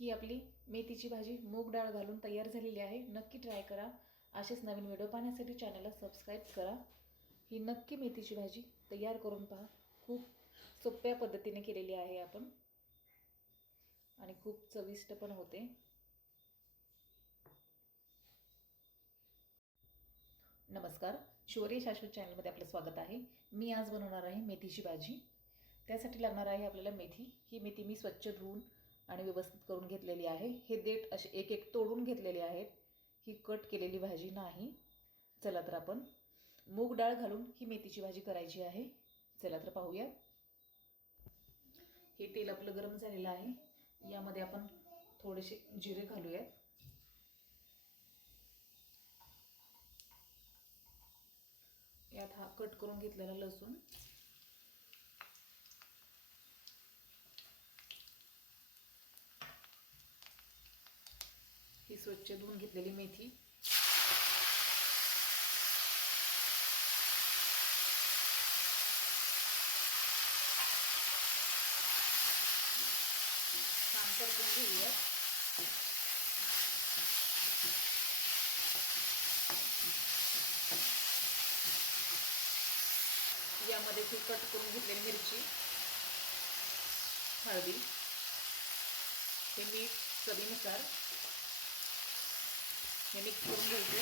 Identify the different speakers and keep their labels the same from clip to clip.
Speaker 1: ही आपली मेथीची भाजी मूग डाळ घालून तयार झालेली आहे. नक्की ट्राय करा. असेच नवीन व्हिडिओ पाहण्यासाठी चॅनलला सबस्क्राईब करा. ही नक्की मेथीची भाजी तयार करून पहा. खूप सोप्या पद्धतीने केलेली आहे आपण. आणि खूप चविष्ट पण होते. नमस्कार. शिवरी शाश्वत चॅनलमध्ये आपलं स्वागत आहे. मी आज बनवणार आहे मेथीची भाजी. त्यासाठी लागणार आहे आपल्याला मेथी. ही मेथी मी स्वच्छ धुवून आणि व्यवस्थित करून घेतलेली आहे. हे देठ असे एक एक तोडून घेतलेले आहेत. ही कट केलेली भाजी नाही. चला तर आपण मूग डाळ घालून ही मेथीची भाजी करायची आहे. चला तर पाहूया. हे तेल आपलं गरम झालेलं आहे. यामध्ये आपण थोडेसे जिरे घालूयात. यात हा कट करून घेतलेला लसूण. स्वच्छ धुवून घेतलेली मेथी. परतून घेऊया. यामध्ये ही कट करून घेतलेली मिरची हळदी. हे मीठ चवीनुसार हे मिक्स करून घ्यायचे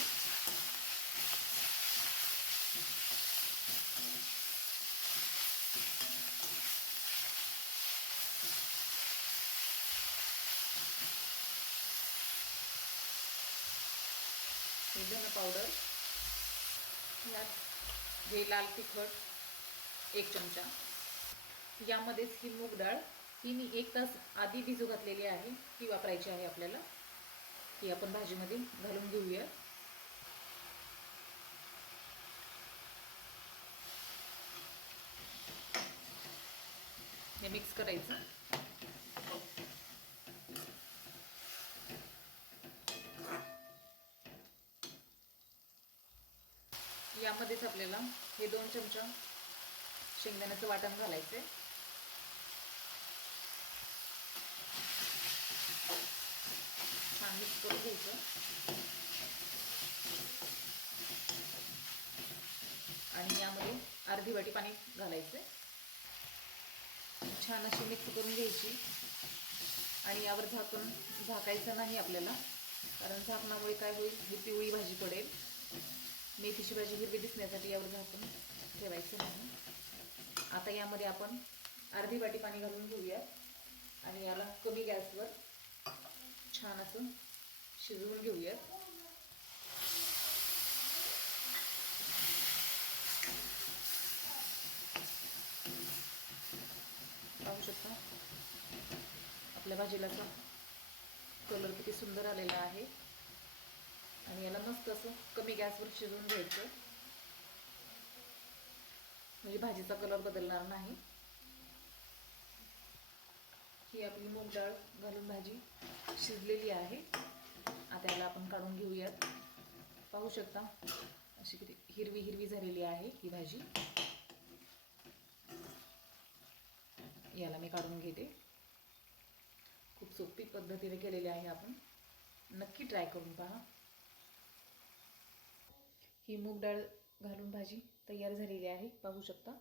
Speaker 1: हे धन पावडर यात हे लाल तिखट एक चमचा. यामध्येच ही मूग डाळ ही मी एक तास आधी भिजू घातलेली आहे ती वापरायची आहे आपल्याला. ती आपण भाजीमध्ये घालून घेऊया. हे मिक्स करायचं. यामध्येच आपल्याला हे दोन चमचा शेंगदाण्याचं वाटण घालायचं आहे छान मिक्स करून घ्यायचं. आणि यामध्ये अर्धी वाटी पाणी घालायचं. छान अशी मिक्स करून घ्यायची. आणि यावर झाकून झाकायचं नाही आपल्याला कारण झाकणामुळे काय होईल? ही पिवळी भाजी पडेल. मेथीची भाजी हिरवी दिसण्यासाठी यावर झाकून ठेवायचं नाही. आता यामध्ये आपण अर्धी वाटी पाणी घालून घेऊया आणि याला कमी गॅसवर छान असं शिजवून घेऊयात. पाहू शकता? आपल्या भाजीलाचा कलर किती सुंदर आलेला आहे. आणि याला मस्त असं कमी गॅसवर शिजवून घ्यायचं. म्हणजे भाजीचा कलर बदलणार नाही. ही आपली मूग डाळ घालून भाजी शिजलेली आहे. आता याला आपण काढून घेऊयात. पाहू शकता अशी किती हिरवी हिरवी झालेली आहे ही भाजी. याला मी काढून घेते. खूप सोपी पद्धतीने केलेली आहे आपण. नक्की ट्राय करून पहा. ही मूग डाळ घालून भाजी तयार झालेली आहे. पाहू शकता.